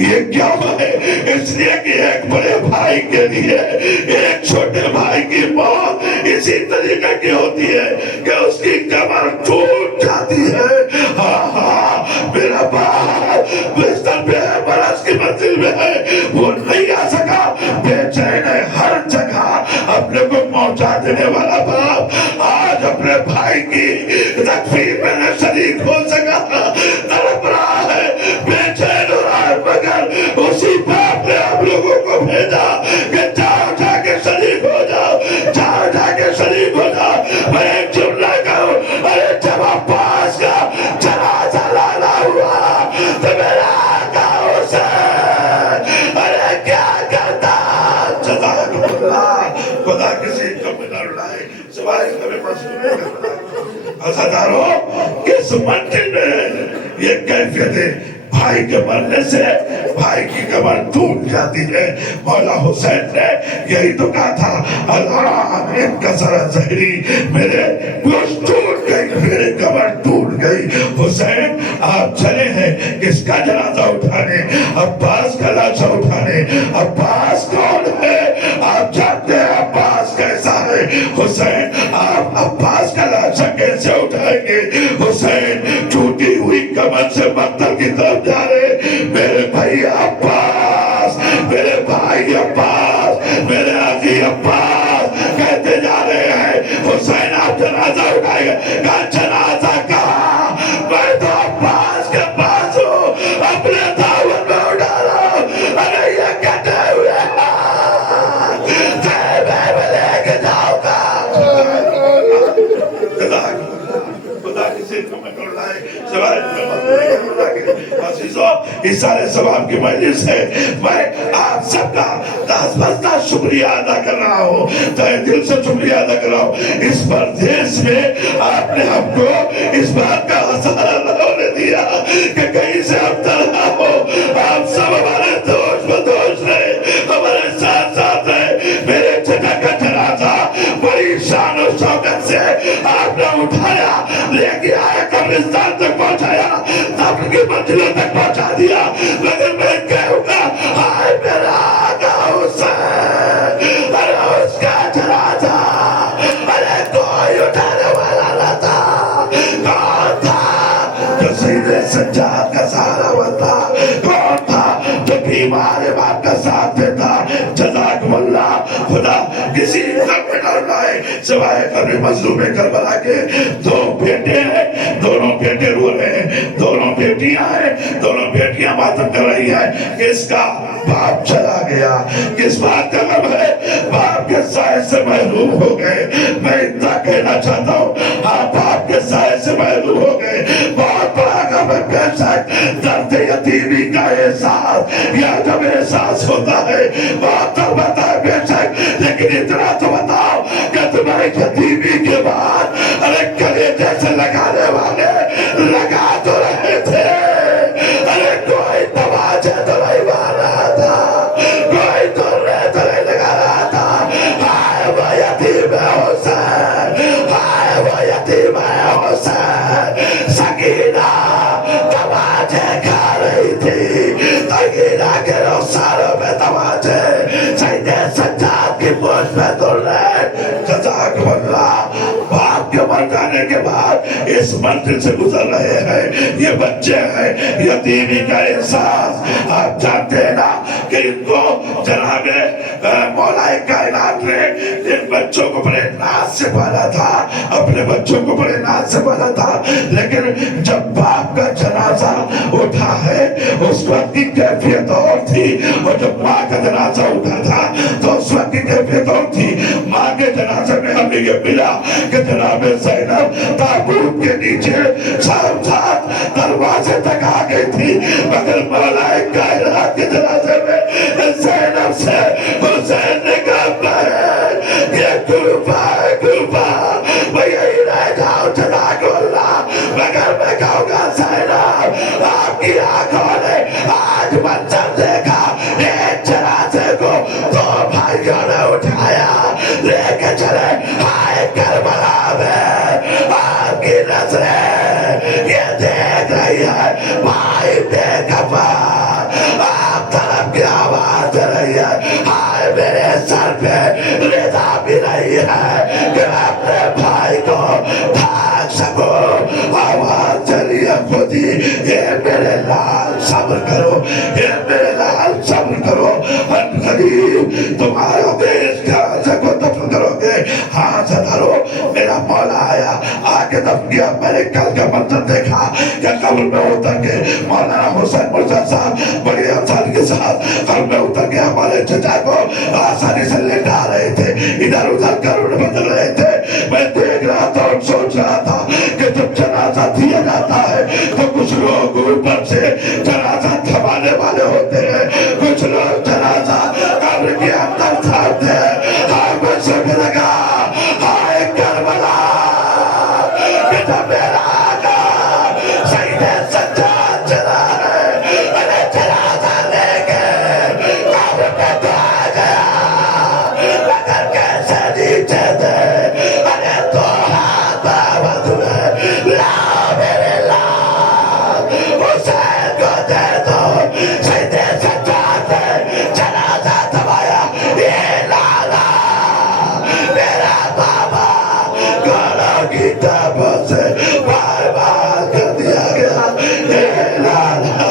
یہ کیا ہے؟ اس لیے کہ ایک بڑے بھائی کے لیے ایک چھوٹے بھائی کی موت اسی طریقے کی ہوتی ہے کہ اس کی کمر ٹوٹ جاتی ہے. میرا باپ بستر پہ ہے، برس کی منزل میں ہے، وہ نہیں آ سکا. بے چین ہے ہر جگہ، اپنے کو پہنچا دینے والا باپ آج اپنے بھائی کی تکفیر میں نہ شریک ہو سکا. تڑپ رہا ہے، بے چین ہو رہا ہے، مگر اسی باپ نے آپ لوگوں کو بھیجا کہ جاؤ جا کے شریک ہو جاؤ، جاؤ جا کے شریک ہو جاؤ. میں ایک جملہ کہوں، ارے جب عباس کا جنازہ لانا ہوا تو میرا آقا حسین ارے کیا کرتا. جزاک اللہ، خدا کسی کو نہ رلائے سوائے کبھی مسئولے کرتا. عزاداروں، کس منزل میں یہ کیفیت ہے؟ بھائی کے مرنے سے بھائی کی کمر ٹوٹ جاتی ہے. مولا حسین نے یہی تو کہا تھا، اللہ ان کا ذرا زہری، میرے گوشت ٹوٹ گئی، میرے کمر ٹوٹ گئی. حسین آپ چلے ہیں کس کا جنازہ اٹھانے؟ عباس کا لاشا اٹھانے. عباس کون ہے؟ آپ جانتے ہیں عباس کیسا ہے. حسین آپ عباس کا لاشا کیسے اٹھائیں گے؟ حسین ٹوٹی ہوئی کمر سے مطلب کی طرف جا رہے، میرے بھائی عباس، میرے بھائی عباس، میرے عزیز عباس کہتے جا رہے ہیں حسین آپ جنازہ اٹھائے گئے، کہا جنازہ کہاں، میں تو عباس کے پاس ہوں، اپنے دعوت میں اٹھا رہا ہوں، اگر یہ کہتے ہوئے میں لے کے جاؤں گا۔ خدا کی صرف میں کر رہا ہے سوائے میں مطلع کے خدا کے عزیزوں، اس سارے ثواب کی مجلس ہے، میں آپ سب کا دس بستہ شکریہ ادا کر رہا ہوں، تہہ دل سے شکریہ ادا کر رہا ہوں۔ اس پردیس میں آپ نے ہم کو اس بات کا حسارہ نہ ہونے دیا کہ کہیں سے ہم تنہا ہو، آپ سب ہمارے دوست بدوش رہے، ہمارے ساتھ ساتھ رہے۔ میرے چچا کا جنازہ بڑی شان و شوکت سے آپ نے اٹھایا، لے کے آیا، قبرستان تک پہنچایا، دفن کی منزلوں تک پہنچا دیا، مگر میں کہوں گا ہائے میرا آقا حسین، ارے اس کا جنازہ، ارے کوئی اٹھانے والا نہ تھا، کون تھا جو سیدھے سجاد کا سہارا بنتا، کون تھا جو بیمار باپ کا ساتھ دیتا؟ جزاکم اللہ، خدا کسی طرف میں ڈر رہا ہے سوائے قبر مظلوم کربلا کے۔ دو بیٹے ہیں، دونوں بیٹے رو رہے ہیں، دونوں بیٹیاں ہیں، دونوں بیٹیاں ماتم کر رہی ہیں، کس کا باپ چلا گیا، کس بات کا غم ہے، باپ کے سائے سے محروم ہو گئے۔ میں اتنا کہنا چاہتا ہوں، ہاں باپ کے سائے سے محروم ہو گئے، بہت بڑا غم ہے بے شک، درد یتیمی کا احساس یا جب احساس ہوتا ہے بہت درد ہے بے شک، لیکن اتنا تو بتاؤ کہ تمہارے یتیمی کے بعد ارے گلے جیسے لگانے والے لگا تو رہے تھے، ارے کوئی تماچے تو نہیں مار رہا تھا، کوئی دورے تو نہیں لگا رہا تھا۔ ہائے وہ یتیم حسین، ہائے وہ یتیم حسین، سکینہ تماچے کھا رہی تھی، سکینہ کے رخساروں میں تماچے، سید سجاد کی پوچھ میں دورے۔ جزاکم اللہ، باپ کے مر جانے کے بعد اس منزل سے گزر رہے ہیں، یہ بچے ہیں، یتیمی کا احساس آپ جانتے ہیں نا کہ ان کو جناب مولا کائنات نے ان بچوں کو بڑے ناز سے پالا تھا، اپنے بچوں کو بڑے ناز سے پالا تھا، لیکن جب باپ کا جنازہ اٹھا ہے اس وقت کی کیفیت اور تھی، اور جب ماں کا جنازہ اٹھا تھا تو اس وقت کی کیفیت اور تھی۔ ماں کے جنازے میں ہمیں یہ ملا کہ جناب زینب تابوت کے نیچے ساتھ ساتھ دروازے تک آ گئی تھی، مگر مولا کائنات کے جنازے میں زینب سے حسین نے کہا یہ کوفہ ہے، کوفہ میں یہی رہ جاؤں جزاکم اللہ، مگر میں کہوں گا زینب آپ کی آنکھوں نے آج منظر دیکھا، ایک جنازے کو دو بھائیوں نے اٹھایا لے کے چلے، ہائے کربلا میں آپ کی نظریں یہ دیکھ رہی ہے، بھائی بے کفن آپ طرف کی آواز دے رہی ہے، ہائے میرے سر پہ رضا بھی نہیں ہے کہ میں اپنے بھائی کو بھاگ سکوں، آواز چلی ہے خودی، یہ میرے لال صبر کرو، یہ میرے لال صبر کرو، ہم غریب تمہارا بیش کا کو دفن کرو گے، ہاں ستارو میرا مولا آیا آگے دفن کیا۔ میں نے کل کا منظر دیکھا کہ قبر میں اتر کے مولانا حسین مرزا صاحب بڑی آسانی کے ساتھ قبر میں اتر کے ہمارے چچا کو آسانی سے لٹا رہے تھے، ادھر ادھر کرن بدل رہے تھے۔ میں دیکھ رہا تھا اور سوچ رہا تھا کہ جب جنازہ دیا جاتا ہے تو کچھ لوگ اوپر سے جنازہ تھمانے والے ہوتے ہیں، کچھ لوگ جنازہ قبر کے اندر تھامتے ہیں۔ ہاں میں سمجھ لگا ہائے کربلا کہ جب میرا آقا سید سجاد چلا ہے، میں جنازہ لے کے قبر پہ تو آ گیا، مگر کیسے نیچے تھے، ارے تو ہاتھ آواز ہوئے، لا میرے لال حسین کو دے دو، سید سجاد نے جنازہ تھمایا، یہ لالا میرا بابا گھوڑوں کی ٹاپوں سے بار بار کر دیا گیا، یہ لالا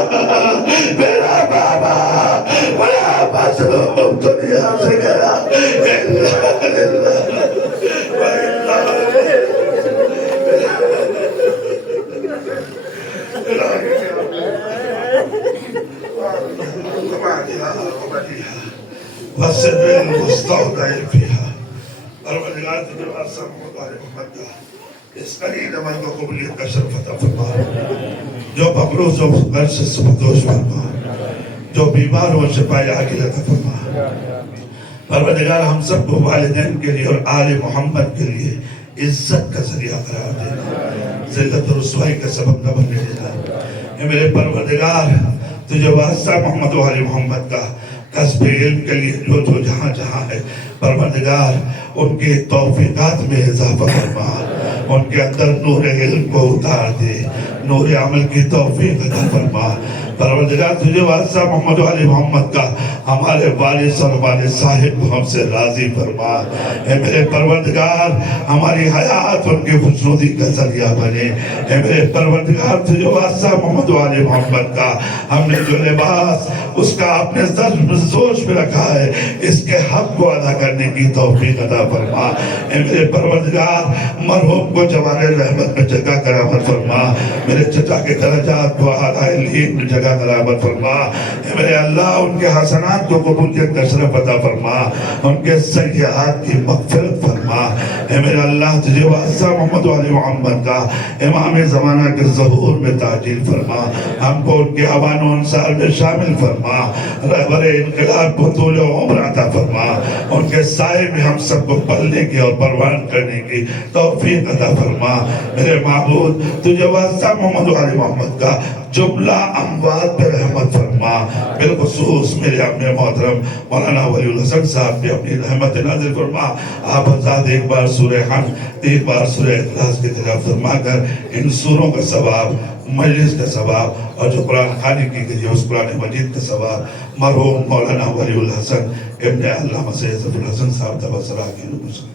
دنیا سے گیا وسر المستودع فيها پروردگار تجھے واسع مختار محمد کا اس قریب عمل کو قبولیت کا شرف عطا فرما، جو مقروض ہو قرض سے سبکدوش فرما، جو بیمار ہو شفا عاجل عطا فرما۔ پروردگار ہم سب کو والدین کے لیے اور آل محمد کے لیے عزت کا ذریعہ قرار دینا، ذلت و رسوائی کا سبب نہ بننے دینا۔ اے میرے پروردگار تجھے واسطہ محمد و آل محمد کا کسب علم کے لیے جو جہاں جہاں ہے، پروردگار ان کے توفیقات میں اضافہ فرما، ان کے اندر نور علم کو اتار دے، نور عمل کی توفیق عطا فرما۔ پروردگار تجھے واسطہ محمد و آل محمد کا ہمارے والد اور والد صاحب کو ہم سے راضی فرما۔ اے میرے پروردگار ہماری حیات ان کے خوشنودی کا ذریعہ بنے۔ اے میرے پروردگار تجھے واسطہ محمد و آل محمد کا ہم نے جو لباس اس کا اپنے زوش میں رکھا ہے، اس کے حق کو ادا کرنے کی توفیق عطا فرما۔ اے میرے پروردگار مرحوم کو جوار رحمت میں جگہ کرامت فرما، میرے چچا کے درجات کو اعلیٰ علین میں جگہ کرامت فرما۔ اے میرے اللہ ان کے حسنات کو قبولیت کا شرف عطا فرما، ان کے سیئات کی مغفرت فرما۔ اے میرے اللہ تجھے واسطہ محمد و آل محمد کا امام زمانہ کے ظہور میں تعجیل فرما، ہم کو ان کے اوان و انصار میں شامل فرما، رہبر انقلاب کو طول عمر عطا فرما، ان کے سائے میں ہم سب کو پلنے کی اور پروان کرنے کی توفیق عطا فرما۔ میرے معبود تجھے واسطہ محمد و آل محمد کا جملہ اموات پر رحمت فرما، بالخصوص میرے اپنے محترم مولانا ولی الحسن صاحب پہ اپنی رحمت نازل فرما۔ آپ حضرات ایک بار سورہ حمد، ایک بار سورہ اخلاص کی تلاوت فرما کر ان سوروں کا ثواب، مجلس کا ثواب اور جو قرآن خوانی کی گئی ہے اس قرآن مجید کا ثواب مرحوم مولانا ولی الحسن ابن علامہ سید ظفر الحسن صاحب تبصرہ کی روح سے